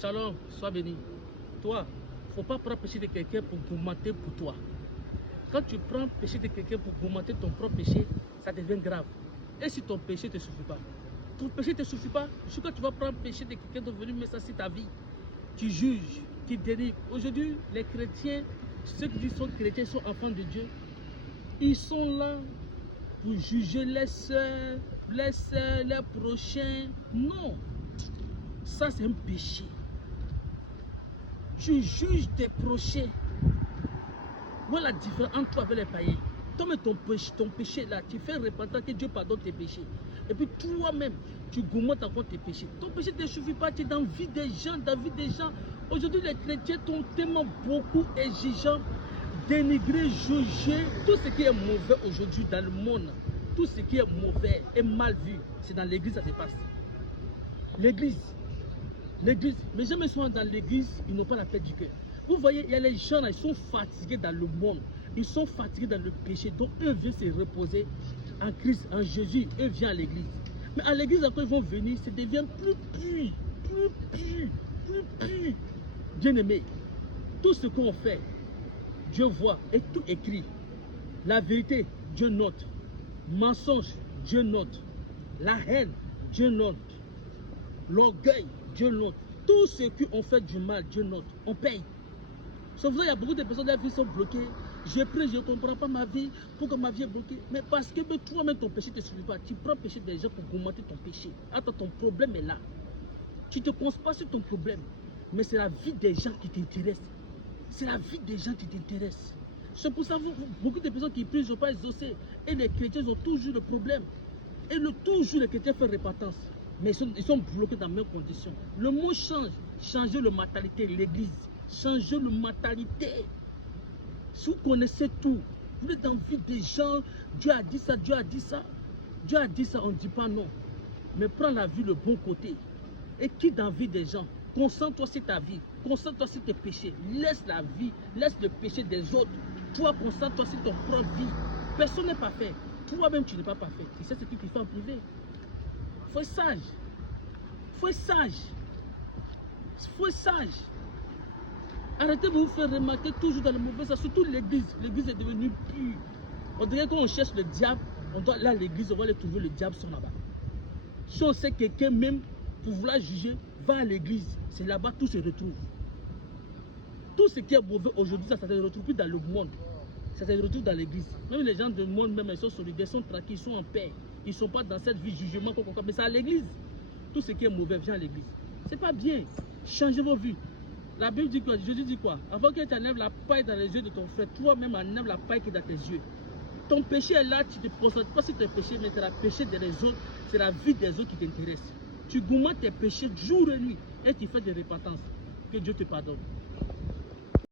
Shalom, sois béni. Toi, il ne faut pas prendre le péché de quelqu'un pour gourmander pour toi. Quand tu prends le péché de quelqu'un pour gourmander ton propre péché, ça devient grave. Et si ton péché ne te suffit pas, ton péché ne te suffit pas, jusqu'à tu vas prendre le péché de quelqu'un de venir mettre ça sur ta vie. Tu juges, tu dérives. Aujourd'hui, les chrétiens, ceux qui sont chrétiens, sont enfants de Dieu, ils sont là pour juger les sœurs, les prochains. Non, ça c'est un péché. Tu juges tes prochains. Voilà la différence entre toi et les païens. Toi, mais ton péché là, tu fais repentir que Dieu pardonne tes péchés. Et puis toi-même, tu gourmandes encore tes péchés. Ton péché ne te suffit pas, tu es dans la vie des gens, Aujourd'hui, les chrétiens sont tellement beaucoup exigeants, dénigrés, jugés. Tout ce qui est mauvais aujourd'hui dans le monde, tout ce qui est mauvais et mal vu, c'est dans l'église que ça se passe. L'église. Mais jamais ils sont dans l'église, ils n'ont pas la paix du cœur. Vous voyez, il y a les gens là, ils sont fatigués dans le monde. Ils sont fatigués dans le péché. Donc eux viennent se reposer en Christ, en Jésus. Eux viennent à l'église. Mais à l'église, quand ils vont venir, ça devient plus pur. Bien aimé, tout ce qu'on fait, Dieu voit et tout écrit. La vérité, Dieu note. Mensonge, Dieu note. La haine, Dieu note. L'orgueil, Dieu note. Tout ce qu'on fait du mal, Dieu note. On paye. Sauf que il y a beaucoup de personnes qui sont bloquées. J'ai pris, je ne comprends pas ma vie. Pourquoi ma vie est bloquée? Mais parce que toi-même, ton péché ne te suffit pas. Tu prends le péché des gens pour augmenter ton péché. Attends, ton problème est là. Tu ne te penses pas sur ton problème. Mais c'est la vie des gens qui t'intéresse. C'est la vie des gens qui t'intéresse. C'est pour ça que beaucoup de personnes qui prient ne sont pas exaucées. Et les chrétiens ont toujours le problème. Et toujours les chrétiens font repentance. Mais ils sont bloqués dans les mêmes conditions. Le mot change. Changer la mentalité, l'église. Changer la mentalité. Si vous connaissez tout, vous êtes dans la vie des gens, Dieu a dit ça, Dieu a dit ça. Dieu a dit ça, on ne dit pas non. Mais prends la vie le bon côté. Et quitte dans la vie des gens. Concentre-toi sur ta vie. Concentre-toi sur tes péchés. Laisse la vie, laisse le péché des autres. Toi, concentre-toi sur ton propre vie. Personne n'est parfait. Toi-même, tu n'es pas parfait. Tu sais ce que tu fais en privé. Faut être sage. Faut être sage. Faut être sage. Arrêtez de vous faire remarquer toujours dans le mauvais sens, surtout l'église. L'église est devenue pure. On dirait qu'on cherche le diable, on doit là à l'église, on va aller trouver le diable sont là-bas. Si on sait quelqu'un même pour vouloir juger, va à l'église. C'est là-bas tout se retrouve. Tout ce qui est mauvais aujourd'hui, ça ne se retrouve plus dans le monde. Ça se retrouve dans l'église. Même les gens du monde, même ils sont solidaires, ils sont tranquilles, ils sont en paix. Ils ne sont pas dans cette vie de jugement, mais c'est à l'église. Tout ce qui est mauvais vient à l'église. C'est pas bien. Changez vos vies. La Bible dit quoi? Jésus dit quoi? Avant que tu enlèves la paille dans les yeux de ton frère, toi-même enlève la paille qui est dans tes yeux. Ton péché est là, tu ne te concentres pas sur tes péchés, mais c'est le péché des autres, c'est la vie des autres qui t'intéresse. Tu gourmandes tes péchés jour et nuit et tu fais des repentances. Que Dieu te pardonne.